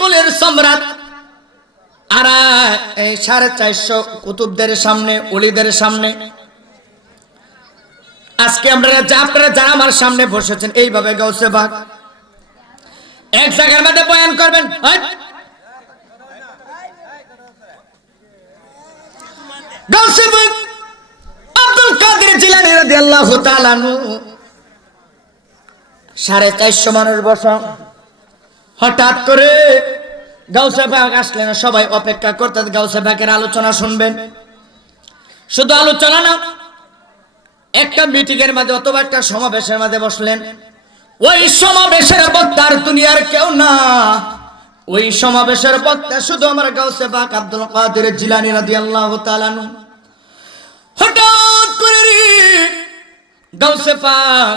কুলের সম্রাট আর 450 কুতুবদের সামনে ওলিদের সামনে আজকে আপনারা যারা আমার সামনে বসেছেন এইভাবে গাউসে পাক এক জায়গার মধ্যে বয়ান করবেন গাউসে পাক আব্দুল কাদের জিলানী রাদিয়াল্লাহু তাআলা আনহু 450 মানুষ বসা হঠাৎ করে গাউসে পাক আসলেন সবাই অপেক্ষা করতেন গাউসে পাকের আলোচনা শুনবেন শুধু আলোচনা না একটা মিটিং এর মধ্যে অথবা একটা সমাবেশের মধ্যে বসলেন ওই সমাবেশের বক্তা আর দুনিয়ার কেউ না ওই সমাবেশের বক্তা শুধু আমার গাউসে পাক আব্দুল কাদের জিলানী রাদিয়াল্লাহু তাআলা আনহু হঠাৎ করে গাউসে পাক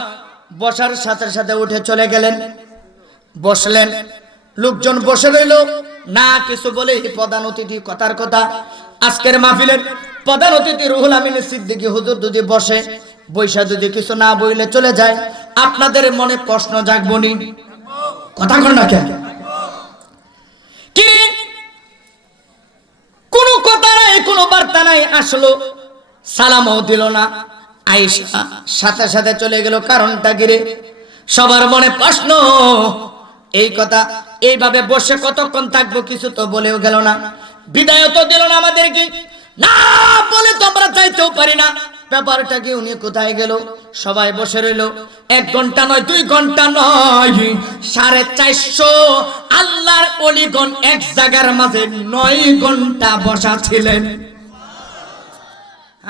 বসার সাথে সাথে উঠে চলে গেলেন বসলেন লোকজন বসে রইল না কিছু বলে প্রধান অতিথি কথার কথা আজকের মাহফিলের প্রধান অতিথি রুহুল আমিন সিদ্দিকী হুজুর যদি বসে বৈশা যদি কিছু না বইলে চলে যায় আপনাদের মনে প্রশ্ন জাগবনি কথা কর না কেন কি কোনো কথা নাই কোনো বার্তা নাই আসলো সালামও দিল না আয়েশা সাথে সাথে চলে গেল কারণটা কি রে সবার মনে প্রশ্ন এই কথা এইভাবে বসে কতক্ষণ থাকবো কিছু তো বলেও গেল না বিদায় তো দিল না আমাদেরকে না বলে তো আমরা যাইতেও পারি না ব্যাপারটা কি উনি কোথায় গেল সবাই বসে রইল 1 ঘন্টা নয় 2 ঘন্টা নয় 450 আল্লাহর ওলিগণ এক জায়গার মাঝে 9 ঘন্টা বসা ছিলেন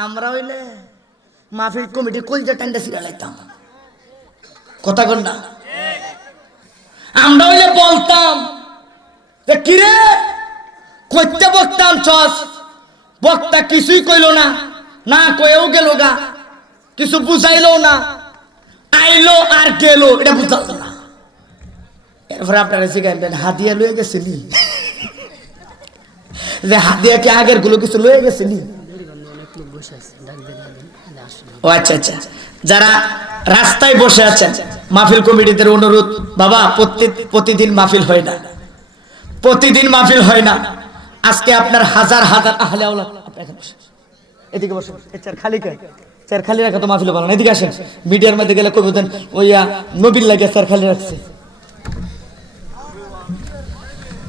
আমরা হইলে মাহফিল কমিটি কলজা টান্ডা ছিড়া লাইতাম কথা কর না আমরা হইলে বলতাম যে কিরে কইতে বক্তাম চস বক্তা কিছুই কইলো না না কয়েও গেল গা কিছু বুঝাইলো না আইলো আর গেল এটা বুঝাল না এরপর আপনারা শিখাইবেন হাদিয়া লয়ে গেছিলি যে হাদিয়া কি আগের গুলো কিছু লয়ে গেছিলি ও আচ্ছা আচ্ছা যারা রাস্তায় বসে আছেন মাহফিল কমিটিদের অনুরোধ বাবা প্রতিদিন মাহফিল হয় না প্রতিদিন মাহফিল হয় না আজকে আপনার হাজার হাজার আহলে আওলাদ আপনারা বসে এদিকে বসে চেয়ার খালি কে চেয়ার খালি রাখা তো মাহফিল ভালো না এদিকে আসেন মিডিয়ার মধ্যে গেলে কই বলেন ওইয়া নবীর লাগে চেয়ার খালি রাখছে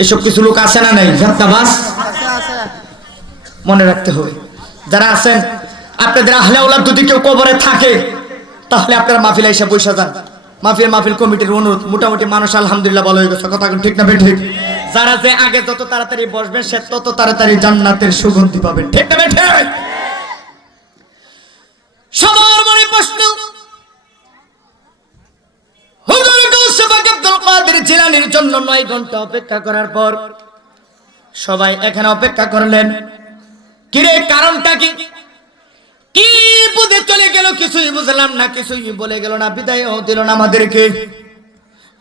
এসব কিছু লোক আছে না নাই জান্নাবাস আছে মনে রাখতে হবে যারা আছেন আপনাদের আহলে আওলাদ যদি কেউ কবরে থাকে তাহলে আপনারা মাহফিলে এসে বসে যান মাহফিল কমিটির অনুরোধ মোটামুটি মানুষ আলহামদুলিল্লাহ ভালো হয়ে গেছে কথা ঠিক না ঠিক যারা যে আগে যত তাড়াতাড়ি বসবেন সে তত তাড়াতাড়ি জান্নাতের সুগন্ধি পাবেন ঠিক না ঠিক সবার মনে প্রশ্ন হুজুর গাউসে পাক আব্দুল কাদের জিলানীর জন্য 9 ঘন্টা অপেক্ষা করার পর সবাই এখানে অপেক্ষা করলেন কিরে কারণটা কি কি বুঝে চলে গেল কিছুই বুঝলাম না কিছুই বলে গেল না বিদায়ও দিল না আমাদেরকে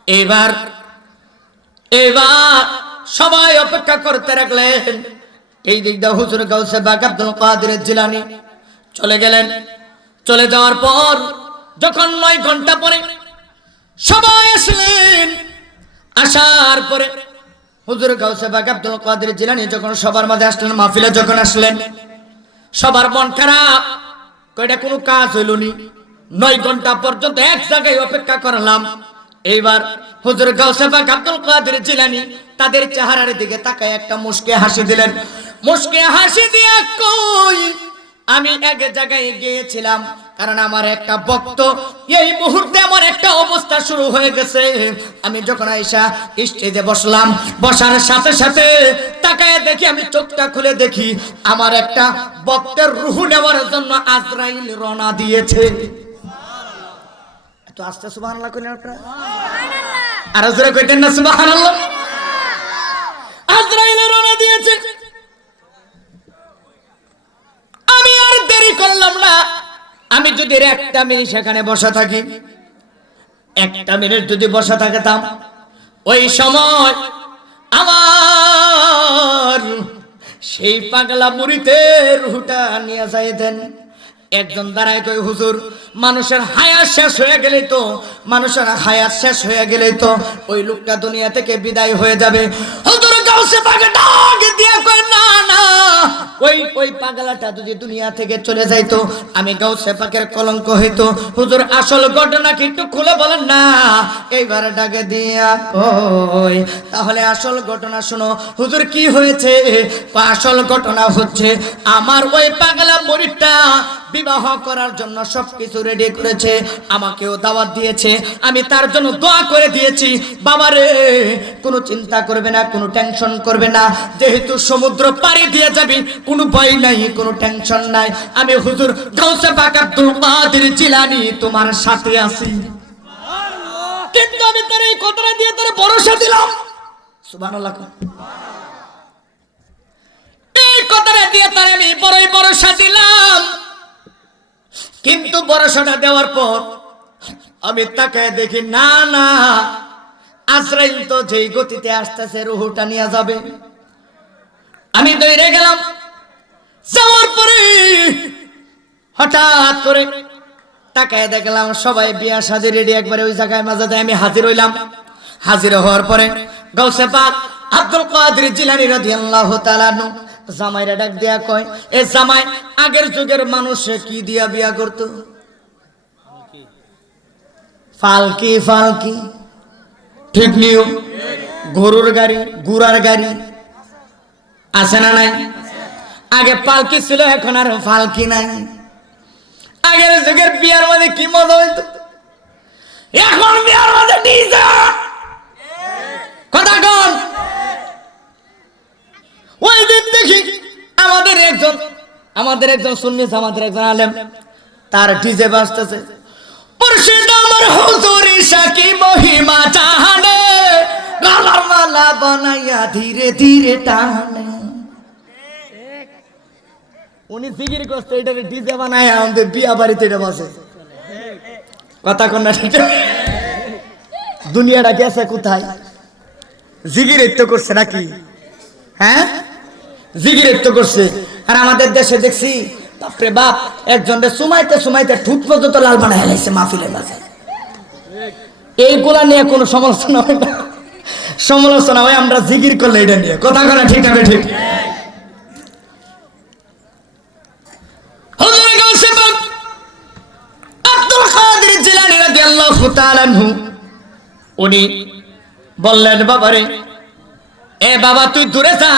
এবার সবাই অপেক্ষা করতে রাখলেন এই দিক দা হুজুর গাউসে পাক আব্দুল কাদের জিলানী চলে গেলেন চলে যাওয়ার পর যখন 9 ঘন্টা পরে সবাই আসলেন আসার পরে হুজুর গাউসে পাক আব্দুল কাদের জিলানী যখন সবার মাঝে আসলেন মাহফিলে যখন আসলেন সবার মন খারাপ কয়টা কোনো কাজ হইল নি 9 ঘন্টা পর্যন্ত এক জায়গায় অপেক্ষা করলাম এইবার হুজুর গাউসে পাক আব্দুল কাদের জিলানী তাদের চেহারার দিকে তাকায় একটা মুস্কে হাসি দিলেন মুস্কে হাসি দিয়া কই আমি এক জায়গায় গিয়েছিলাম কারণ আমার একটা ভক্ত এই মুহূর্তে আমার একটা অবস্থা শুরু হয়ে গেছে আমি যখন আয়েশা স্টেজে বসলাম বসার সাথে সাথে তাকায় দেখি আমি চোখটা খুলে দেখি আমার একটা ভক্তের রূহ নেওয়ার জন্য আজরাইল রওনা দিয়েছে সুবহানাল্লাহ এত আস্তে সুবহানাল্লাহ কইলেন আপনারা সুবহানাল্লাহ আর জোরে কইতেন না সুবহানাল্লাহ আজরাইল রওনা দিয়েছে আমি আর দেরি করলাম না আমি যদি 1টা মিনিট সেখানে বসা থাকি 1টা মিনিট যদি বসা থাকতাম ওই সময় আমার সেই পাগলা মুরিদের রূহটা নিয়ে যাইতেন একজন দাঁড়ায় কই হুজুর মানুষের হায়াত শেষ হয়ে গেলেই তো ওই লোকটা দুনিয়া থেকে বিদায় হয়ে যাবে। হুজুর গাউসে পাকে ডাক দিয়া কই না না, ওই পাগলাটা যদি দুনিয়া থেকে চলে যাইতো আমি গাউসে পাকের কলঙ্ক হইতো। হুজুর আসল ঘটনা কি একটু খুলে বলেন না। এইবার ডাকে দিয়া কই তাহলে আসল ঘটনা শোনো। হুজুর কি হয়েছে? আসল ঘটনা হচ্ছে আমার ওই পাগলা মুরিদটা বিবাহ করার জন্য সবকিছু রেডি করেছে, আমাকেও দাওয়াত দিয়েছে, আমি তার জন্য দোয়া করে দিয়েছি। বাবারে কোনো চিন্তা করবে না, কোনো টেনশন করবে না, যেহেতু সমুদ্র পাড়ি দিয়ে যাবি কোনো ভয় নাই, কোনো টেনশন নাই। আমি হুজুর গাউসে পাক আব্দুল কাদের জিলানী তোমার সাথে আছি। কিন্তু আমি তার এই কথাটা দিয়ে তার ভরসা দিলাম। সুবহানাল্লাহ। এই কথাটা দিয়ে তার আমি বড়ই ভরসা দিলাম। কিন্তু ভরসাটা দেওয়ার পর আমি তাকে দেখি না না, আজরাইল তো যেই গতিতে আসতেছে রুহটা নিয়ে যাবে। আমি দৌড়ে গেলাম। যাওয়ার পরে হঠাৎ করে তাকায় দেখলাম সবাই বিয়া শাদী রেডি, একবারে ওই জায়গায় মাঝে আমি হাজির হইলাম। হাজির হওয়ার পরে গাউসে পাক আব্দুল কাদের জিলানী রাদিয়াল্লাহু তাআলা আনহু জামাইরা ডাক দিয়া কয়, এ জামাই আগের যুগের মানুষ কি দিয়া বিয়া করত? ফালকি ফালকি, ঠিক নিও, গরুর গাড়ি, গুড়ার গাড়ি আছে না নাই? আগে পালকি ছিল, এখন আর ফালকি নাই। আগের যুগের বিয়ার মধ্যে কি মজা হইতো, এখন বিয়ার মধ্যে ডিজে। কথা কোন? ওই দিন দেখি আমাদের একজন সুন্নি, আমাদের একজন আলেম, তার ডিজে বাজতেছে, মুর্শিদ আমার হুজুর শাকি মহিমা জানে, লালার মালা বানাইয়া ধীরে ধীরে টানে। উনি জিকির করতে এটা ডিজে বানায় আমাদের বিয়া বাড়িতে এটা বাজে। কথা কোন না? দুনিয়াটা গেছে কোথায়? জিকির তো করছে নাকি? হ্যাঁ, জিকির তো করছে। আর আমাদের দেশে দেখছি বাপরে বাপ, একজনকে সুমাইতে সুমাইতে ঠুট পর্যন্ত লাল বানায় লাইছে মাহফিলের মাঝে। এইগুলা নিয়ে কোনো সমালোচনা হয় না, সমালোচনা হয় আমরা জিকির করলে এটা নিয়ে। কথা করা ঠিক হবে? ঠিক। আব্দুল কাদের জিলানী রাদিয়াল্লাহু তাআলা আনহু উনি বললেন, বাবারে, এ বাবা তুই দূরে যা,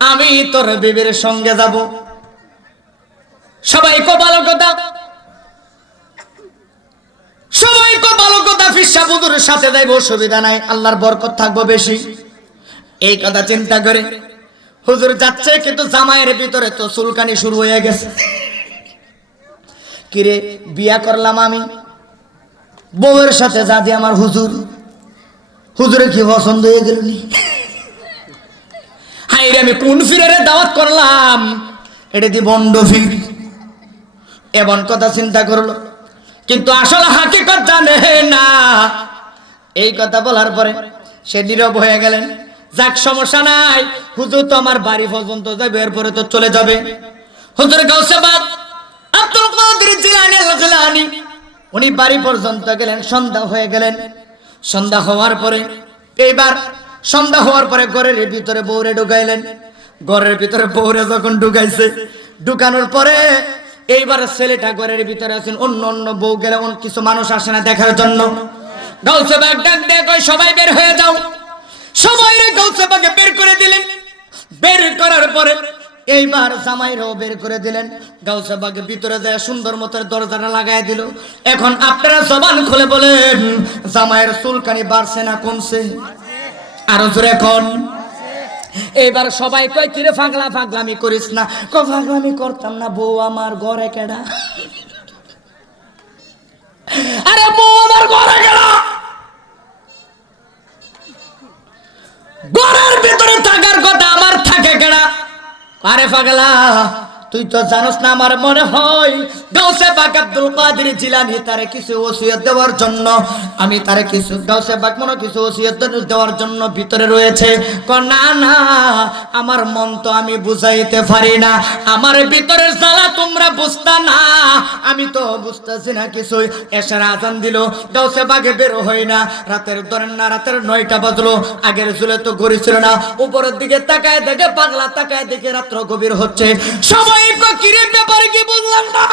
আমি তোর বিবির সঙ্গে যাব। সবাইকে ভালো কথা, ফিসা বুদুর সাথে যাইব, অসুবিধা নাই, আল্লাহর বরকত থাকবো বেশি। এই কথা চিন্তা করে হুজুর যাচ্ছে, কিন্তু জামাইয়ের ভিতরে তো চুলকানি শুরু হয়ে গেছে। কিরে, বিয়া করলাম আমি, বউয়ের সাথে যা দিয়ে আমার হুজুরে কি পছন্দ হয়ে গেল নি? হাই রে, আমি কোন ফিরে দাওয়াত করলাম, এটা দি বন্ড ফির। এমন কথা চিন্তা করলো, কিন্তু আসলে হাকিকত জানে না। এই কথা বলার পরে সে নীরব হয়ে গেলেন। যাক, সমস্যা নাই, হুজুর তো আমার বাড়ি পর্যন্ত যাবে, এরপরে তো চলে যাবে। হুজুর গাউসে পাক আব্দুল কাদের জিলানী উনি বাড়ি পর্যন্ত গেলেন, সন্ধ্যা হয়ে গেলেন। সন্ধ্যা হওয়ার পরে ঘরের ভিতরে বউরে ঢুকাইলেন। ঘরের ভিতরে বউরে যখন ঢুকাইছে, ঢুকানোর পরে এইবার ছেলেটা ঘরের ভিতরে আছেন, অন্য বউ গেলে কিছু মানুষ আসে না দেখার জন্য। গাউসে পাক ডাক দিয়ে কই, সবাই বের হয়ে যাও। সবাই গাউসে পাকে বের করে দিলেন। বের করার পরে এইবার জামাইরাও বের করে দিলেন। গাউসে পাকে ভিতরে যায় সুন্দর মতো দরজাটা লাগাই দিল। এখন আপনারা জবান খুলে বলেন, জামাইয়ের চুলকানি বাড়ছে না কমছে? আরো জোরে এখন। এইবার সবাই কয়, কিরে পাগলামি করিস না। পাগলামি করতাম না, বউ আমার ঘরে কেডা? আরে বউ আমার ঘরে কেডা? ঘরের ভিতরে থাকার কথা আমার থাকে কেডা? আরে পাগলা, তুই তো জানোস না, আমার মনে হয় গাউসে পাক আব্দুল কাদের জিলানী তারে কিছু ওসিয়ত দেওয়ার জন্য, আমি তারে কিছু গাউসে পাক মনে কিছু ওসিয়ত দেওয়ার জন্য ভিতরে রয়েছে। না না, আমার মন তো আমি বুঝাইতে পারি না, আমার ভিতরের জ্বালা তোমরা বুঝতা না, আমি তো বুঝতেছি না কিছুই। এশার আজান দিল, গাউসে পাকে বের হয় না। রাতের ধরেন না, রাতের 9টা বাজলো। আগের চুলে তো ঘড়ি ছিল না, উপরের দিকে তাকায় দেখে পাগলা, তাকায় দেখে রাত্র গভীর হচ্ছে। সবাই কিরে ব্যাপারে কি বুঝলাম না।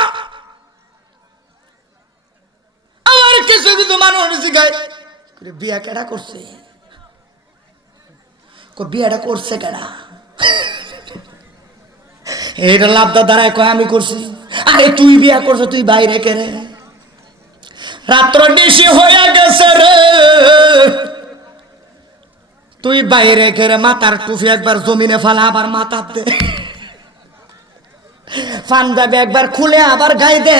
আমার কিছু কিছু মানুষ জিগায় বিয়া কেডা করছে, বিয়াটা করছে কেডা, এটা লাভদা দাঁড়ায় কয় আমি করছি। আরে তুই বিয়া করছো, তুই বাইরে কেড়ে, রাত্র বেশি হয়ে গেছে রে, তুই বাইরে কেড়ে মাথার টুপি একবার জমিনে ফালা, আবার মাথা দে, পাঞ্জাবি একবার খুলে আবার গায়ে দে,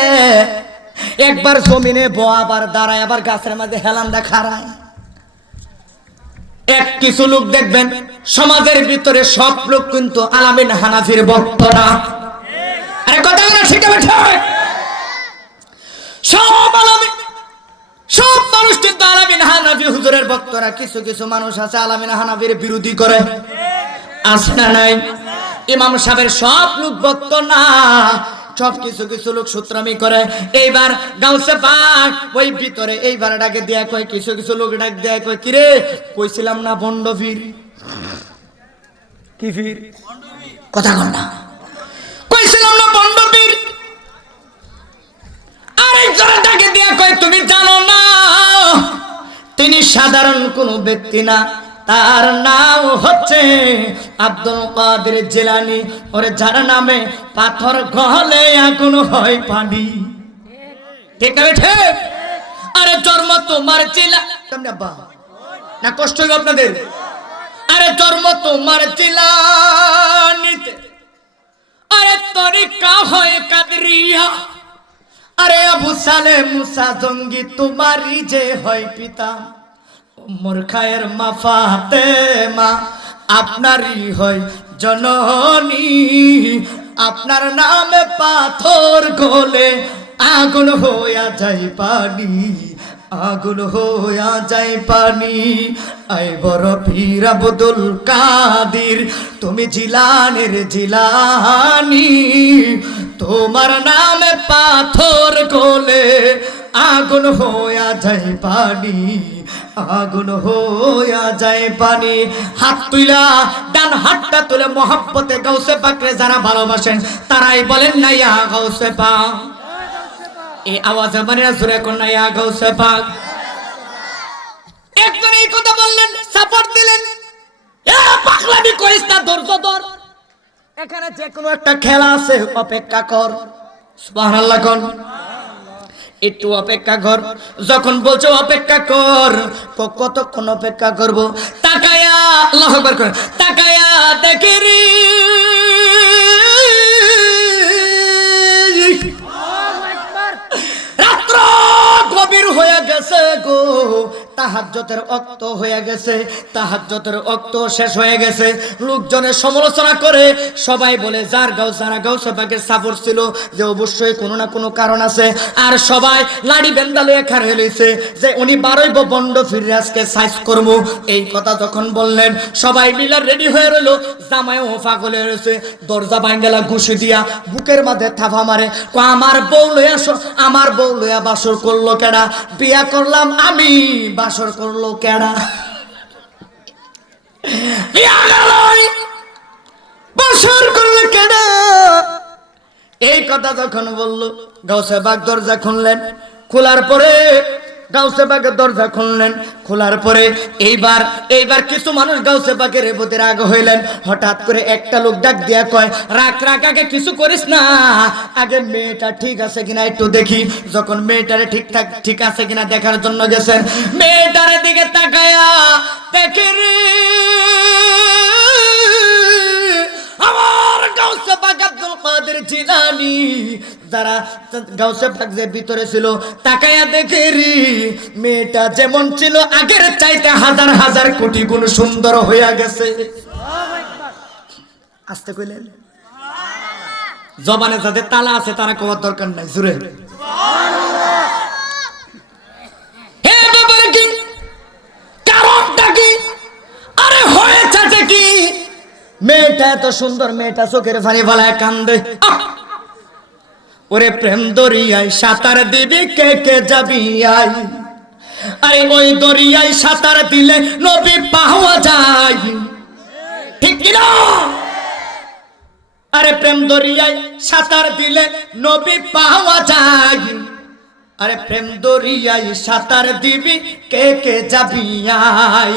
একবার জমিনে বো, আবার দাঁড়ায়, আবার গাছের মাঝে হেলান্দা খাড়ায়। এক কিছু লোক দেখবেন সমাজের ভিতরে সব লোক কিন্তু আলামিন হানাফির ভক্ত না। আরে কথা বলা ঠিক আছে, সব আলামিন, সব মানুষ কিন্তু আলামিন হানাফি হুজুরের ভক্তরা। কিছু কিছু মানুষ আছে আলামিন হানাফির বিরোধী করে, আছে না নাই? ইমাম সাহেবের সব লোক ভক্ত না, সব কিছু কিছু লোক সূত্রামি করে। এইবার গাউসে পাক ওই ভিতরে এইবার ডাকে দেয়া কয়, কিছু কিছু লোক ডাক দেয়া কয়, কিরে কইছিলাম না বন্ড ফির, কি ফির, কথা কর না, কইছিলাম না বন্ড ফির। আরেকজনের ডাকে দেয়া কয়, তুমি জানো না তিনি সাধারণ কোনো ব্যক্তি না, তার নাম হচ্ছে আব্দুল কাদের জিলানী। ওরে যার নামে পাথর গলে আগুন হয় পানি, ঠিক আছে ঠিক? আরে জন্ম তোমার জিলা না, কষ্ট হবে আপনাদের। আরে জন্ম তোমার জিলানীতে, আরে তরিকা হয় কাদরিয়া, আরে আবু সালে মুসা জঙ্গি তোমারই যে হয় পিতা, উম্মুর খায়ের মা ফাতেমা আপনারই হয় জননী, আপনার নামে পাথর গলে আগুন হইয়া যায় পানি, আগুন হইয়া যায় পানি। আই বড় পীর আব্দুল কাদের তুমি জিলানের জিলানী, তোমার নামে পাথর গলে আগুন হইয়া যায় পানি, আগুন হইয়া যায় পানি। হাত তুইলা, ডান হাতটা তুলে মোহাব্বতে গাউসে পাকরে যারা ভালোবাসেন তারাই বলেন না ইয়া গাউসে পাক। এই আওয়াজে মানে জোরে কোন না ইয়া গাউসে পাক। একজন এই কথা বললেন, সাপোর্ট দিলেন, এ পাগলামি করিস না, ধৈর্য ধর, এখানে যে কোনো একটা খেলা আছে, অপেক্ষা কর। সুবহানাল্লাহ কোন, একটু অপেক্ষা কর। যখন বলছো অপেক্ষা কর, কতক্ষণ অপেক্ষা করব? তাকায়া, আল্লাহু আকবার করে, তাকায়া দেখি রে রাত্র গভীর হয়ে গেছে গো, তাহাজ্জুদের ওয়াক্ত হয়ে গেছে, তাহাজ্জুদের ওয়াক্ত শেষ হয়ে গেছে। লোকজনের সমালোচনা করে, সবাই বলে যার যারা গাউসে পাকের সাপোর্ট ছিল যে অবশ্যই কোনো না কোনো কারণ আছে, আর সবাই লাড়ি বেন্দা লয়ে খাড়া হয়ে লইছে যে উনি বারইব বন্ড ফিরে আজকে সাইজ করব। এই কথা যখন বললেন সবাই মিলে রেডি হয়ে রইল, জামাইও পাগল হয়ে রয়েছে, দরজা ভাঙ্গেলা ঘুষি দিয়া বুকের মাঝে থাপা মারে, আমার বউ লইয়া আসো, আমার বউ লইয়া বাসর করলো কেডা, বিয়া করলাম আমি, বাসর করলো কেডা, বাসর করলো কেডা। এই কথা যখন বললো, গাউসে পাক দরজা খুললেন, খোলার পরে গাউসে পাকের দরজা খুললেন, খোলার পরে এইবার কিছু মানুষ গাউসে পাকের প্রতি রাগ হইলেন। হঠাৎ করে একটা লোক ডাক দিয়া কয়, রাগ রাগ আগে কিছু করিস না, আগে মেয়েটা ঠিক আছে কিনা একটু দেখি। যখন মেয়েটারে ঠিক আছে কিনা দেখার জন্য গেছেন, মেয়েটার দিকে তাকায়া দেখে রে আমার গাউসে পাক আব্দুল কাদের জিলানী। যারা গাউসে পাক যে ভিতরে ছিল তাকায়া দেখে রে মেয়েটা যেমন ছিল আগের চাইতে হাজার হাজার কোটি গুণ সুন্দর হইয়া গেছে। আস্তে কইলেন জবানে যাদের তালা আছে তারা কোয়ার দরকার নাই জুড়ে হে ব্যাপারে কি কারণটা কি আরে হয়েছে কি মেয়েটা এত সুন্দর মেয়েটা চোখের পানি ফেলায় কান্দে ওরে প্রেম দরিয়ায় সাঁতার দিবি কে কে যাবি আই আরে ওই দরিয়ায় সাঁতার দিলে নবী পাওয়া যায় ঠিক কি না আরে প্রেম দরিয়ায় সাঁতার দিলে নবী পাওয়া যায় আরে প্রেম দরিয়ায় সাঁতার দিবি কে কে যাবি আই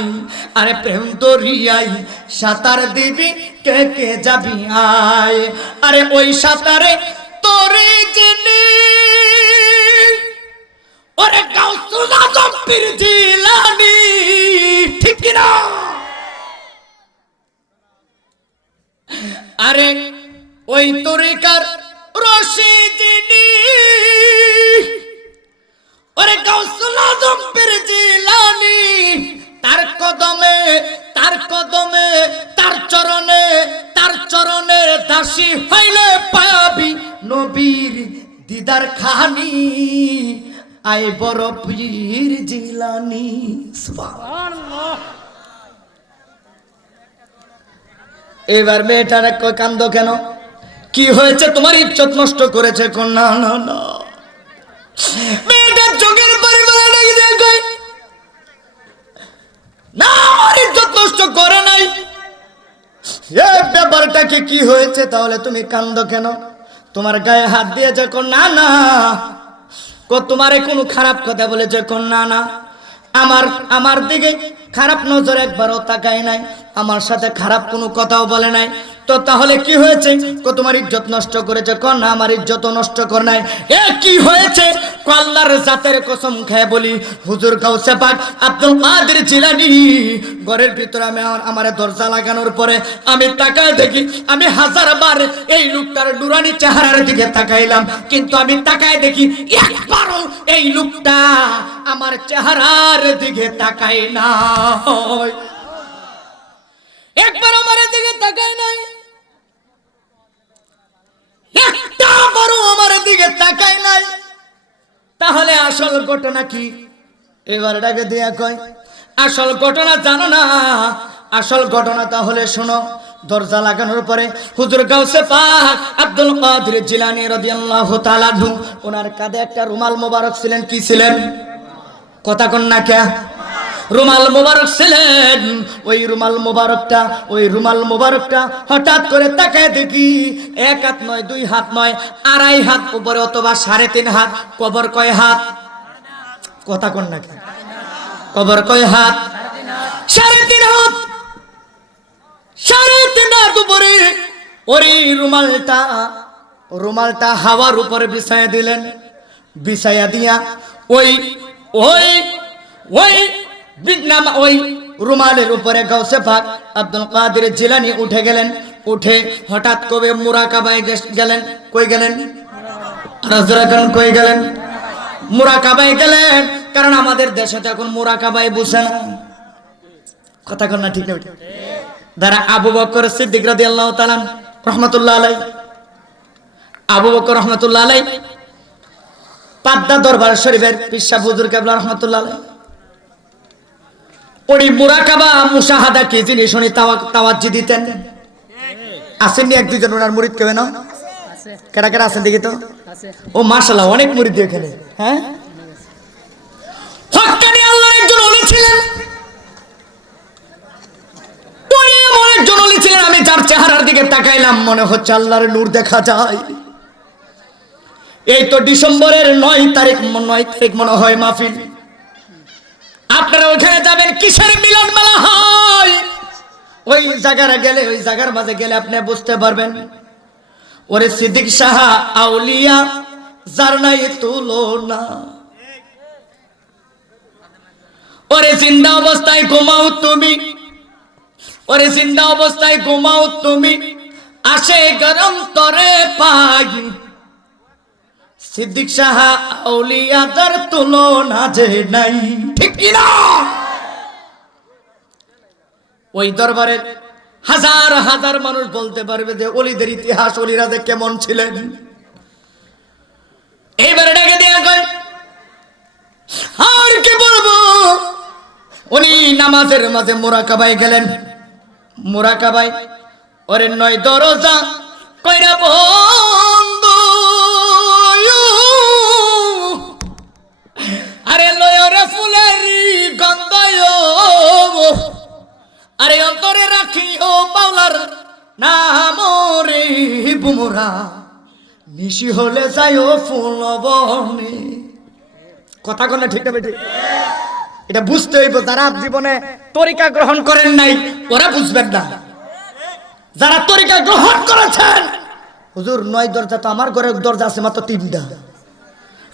আরে প্রেম দরিয়ায় সাঁতার দিবি কে কে যাবি আই আরে ওই সাঁতারে তোরে জেনে ওরে গাউসুল আজম পীর জিলানী ঠিক কি না আরে ওই তরিকার রশিদিনী ওরে গাউসুল আজম পীর জিলানী তার কদমে তার চরণে দাসী হইলে পাবি নবীর দিদার খানি আয় বড় পীর জিলানী সুবহানাল্লাহ এবার মেয়েটার কই কান্দো কেন কি হয়েছে তোমার ইজ্জত নষ্ট করেছে কোন না না না মেয়েটার চোখের পরিমাণে নাকি দেখো না আমার ইজ্জত নষ্ট করে নাই এই ব্যাপারটা কি হয়েছে তাহলে তুমি কান্দো কেন তোমার গায়ে হাত দিয়ে যখন না না তোমারে কোনো খারাপ কথা বলেছে কোন না না আমার দিকে খারাপ নজর একবারও তাকায় নাই আমার সাথে খারাপ কোনো কথাও বলে নাই তো তাহলে কি হয়েছে তোমার ইজ্জত নষ্ট করেছে কোন না আমার ইজ্জত নষ্ট করে নাই এ কি হয়েছে আল্লাহর জাতের কসম খেয়ে বলি হুজুর গাউসে পাক আব্দুল কাদের জিলানী ঘরের ভিতরে আমি আমারে দরজা লাগানোর পরে আমি তাকায় দেখি আমি হাজারবার এই লোকটার নুরানি চেহারার দিকে তাকাইলাম কিন্তু আমি তাকায় দেখি একবারও এই লোকটা আমার চেহারার দিকে তাকায় না একবার আমার দিকে তাকায় নাই একটা বড় আমার দিকে তাকায় নাই তাহলে আসল ঘটনা কি এবার ডাকে দিয়া কয় আসল ঘটনা জানো না আসল ঘটনা তাহলে শোনো দরজা লাগানোর পরে হুজুর গাউসে পাক আব্দুল কাদের জিলানী রাদিয়াল্লাহু তাআলা আনহু ওনার কাঁধে একটা রুমাল মোবারক ছিলেন কি ছিলেন কথা কোন না কে রুমাল মোবারক ছিলেন ওই রুমাল মোবারকটা হঠাৎ করে তাকায় দেখি এক হাত নয় দুই হাত নয় আড়াই হাত উপরে অথবা 3.5 হাত কবর কয় হাত কথা কোন না কবর কয় হাত 3.5 হাত 3.5 হাত উপরে ওই রুমালটা হাওয়ার উপরে বিছায়া দিলেন বিছায়া দিয়া ওই রুমালের উপরে গাউসে পাক আব্দুল কাদের জিলানী উঠে গেলেন উঠে হঠাৎ করে মুরাকাবায় গেলেন কই গেলেন রাজরাকান কই গেলেন মুরাকাবায় গেলেন কারণ আমাদের দেশে তো এখন মুরাকাবায় বুঝে না কথা কন না ঠিক না যারা আবু বকর সিদ্দিক রাদিয়াল্লাহু তাআলা রাহমাতুল্লাহ আলাইহি আবু বকর রাহমাতুল্লাহ আলাইহি পাদ্দা দরবার শরীফের পিসা হুজুর কেবলা রাহমাতুল্লাহ আলাইহি ওই মুরাকাবা মুশাহাদা কি জিনিস উনি তাওয়াজ্জু দিতেন আসেননি এক দুইজন ওনার মুরিদ কেউ না আছে কেডা কেডা আছেন দেখি তো আছে ও মাশাআল্লাহ অনেক মুরিদ এখানে হ্যাঁ হক্কানি আল্লাহর একজন ওলি ছিলেন উনি এমন একজন ওলি ছিলেন আমি যার চেহারার দিকে তাকাইলাম মনে হচ্ছে আল্লাহর নূর দেখা যায় এই তো ডিসেম্বরের 9 তারিখ মনে হয় মাহফিল আপনারা ওখানে যাবেন কিসের মিলন মেলা হয় ওই জায়গার মাঝে গেলে আপনি বুঝতে পারবেন ওরে সিদ্দিক শাহ আউলিয়া যার নাই তুলনা ওরে জিন্দা অবস্থায় ঘুমাও তুমি আসে গরম তরে পাই সিদ্দিক শাহ আউলিয়া যার তুলনা যে নাই ঠিক কি না ওই দরবারের হাজার হাজার মানুষ বলতে পারবে যে অলিদের ইতিহাস, অলিরা যে কেমন ছিলেন। এইবারে ডেকে দিয়ে কয়, আর কি বলবো, উনি নামাজের মাঝে মুরাকাবায় গেলেন। মুরাকাবায় ওরে 9 দরজা কইরা বন্ধ, আরে লয়রে ফুলের গন্ধ, আরে অন্তরে রাখিও মাওলার নাম রে বুমরা, নিশি হলে যাইও ফুল বনে। কথা কোন ঠিক না বেটি? এটা বুঝতে হইব। যারা জীবনে তরিকা গ্রহণ করেন নাই ওরা বুঝবেন না, যারা তরিকা গ্রহণ করেছেন, হুজুর 9 দরজা তো আমার ঘরের দরজা আছে মাত্র 3টা,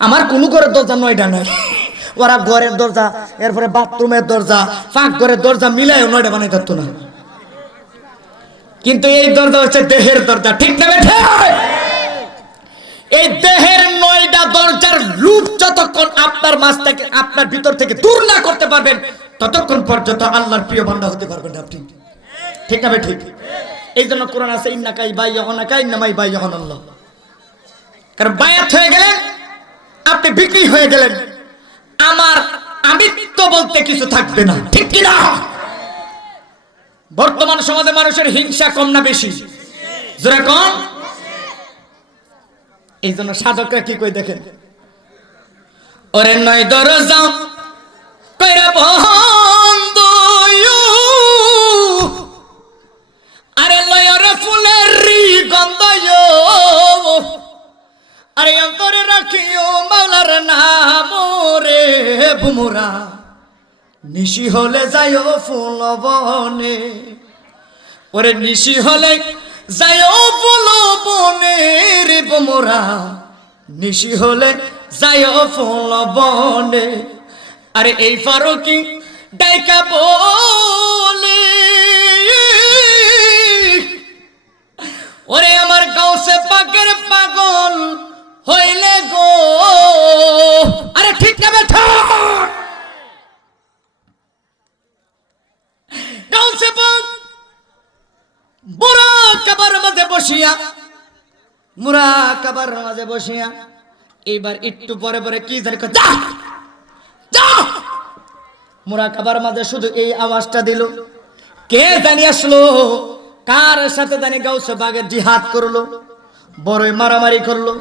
আমার কোন ঘরের দরজা 9টা নাই। ওরা ঘরের দরজা, এরপরে বাথরুমের দরজা, পাক ঘরের দরজা মিলাই 9টা বানাই ধরতো না। কিন্তু এই দরজা হচ্ছে দেহের দরজা, ঠিক না বেঠে? এই দেহের 9টা দরজার লুপ যতক্ষণ আপনার মাঝ থেকে, আপনার ভিতর থেকে দূর না করতে পারবেন, ততক্ষণ পর্যন্ত আল্লাহর প্রিয় বান্দা হতে পারবেন আপনি, ঠিক না বেঠে? এই জন্য কোরআন আছে, ইন্নাকাই বাইয়ানাকা ইন্নামাই বাইয়ানাল্লাহ। কারণ বায়াত হয়ে গেলেন, আপনি বিক্রি হয়ে গেলেন, আমার আমিত্ব বলতে কিছু থাকবে না, ঠিক কি না? বর্তমান সমাজে মানুষের হিংসা কম না বেশি? জোরে কম। এই জন্য সাধকরা কি কই দেখেন, ওরে 9 দরজা কইরা বন্ধ, আরে লয়রে ফুলের গন্ধ, আরে অন্তরে রাখিও মাওলার নাম রে বুমরা, নিশি হলে যাইও ফুল বনে, ওরে নিশি হলে যাইও ফুল বনে রে বুমরা, নিশি হলে যাইও ফুল বনে। আরে এই ফারুকি ডাইকা বলে, ওরে আমার গাউসে পাকের পাগল হইলে গো, আরে ঠিক না বেঠা? গাউসে পাক মুরাকাবার মাঝে বসিয়া, মুরাকাবার মাঝে বসিয়া এইবার একটু পরে পরে কি জানি যা যা, মুরাকাবার মাঝে শুধু এই আওয়াজটা দিল, কে জানি আসলো, কার সাথে জানি গাউসে বাগের জিহাদ করলো, বড়ই মারামারি করলো,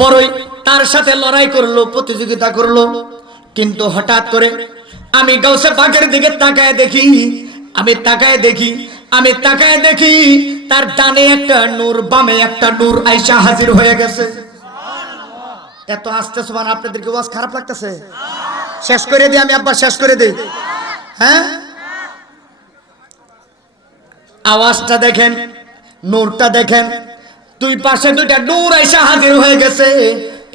বড়ই তার সাথে লড়াই করলো, প্রতিযোগিতা করলো। কিন্তু হঠাৎ করে আমি গাউসে বাগের দিকে তাকায় দেখি, আমি তাকায় দেখি তার ডানে একটা নূর, বামে একটা নূর আইসা হাজির হয়ে গেছে। এত আস্তে সুবহান, আপনাদেরকে ওয়াজ খারাপ লাগতেছে? শেষ করে দিই আমি, আব্বা শেষ করে দিই। হ্যাঁ, আওয়াজটা দেখেন, নূরটা দেখেন, দুই পাশে 2টা নূর আইসা হাজির হয়ে গেছে।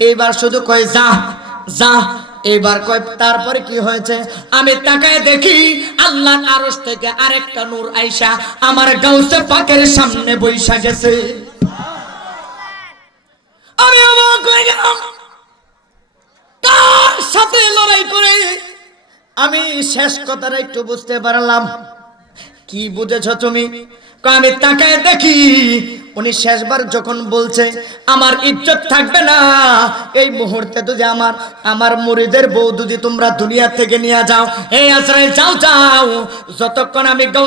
এইবার শুধু কয় যা যা, এইবার কয়, তারপরে কি হয়েছে আমি তাকায় দেখি আল্লাহর আরশ থেকে আরেকটা নূর আইসা আমার গাউসে পাকের সামনে বইসা গেছে। আমি অবাক হয়ে গেলাম, কার সাথে লড়াই করে? আমি শেষ কথাটা একটু বুঝতে পারলাম। কি বুঝেছো তুমি? আমি তাকায় দেখি উনি শেষবার যখন বলছে আমার ইজ্জত থাকবে না, এই মুহূর্তে যদি আমার মুরিদের বউ যদি তোমরা দুনিয়া থেকে নিয়ে যাও, এই আজরাইল যাও যাও, যতক্ষণ আমি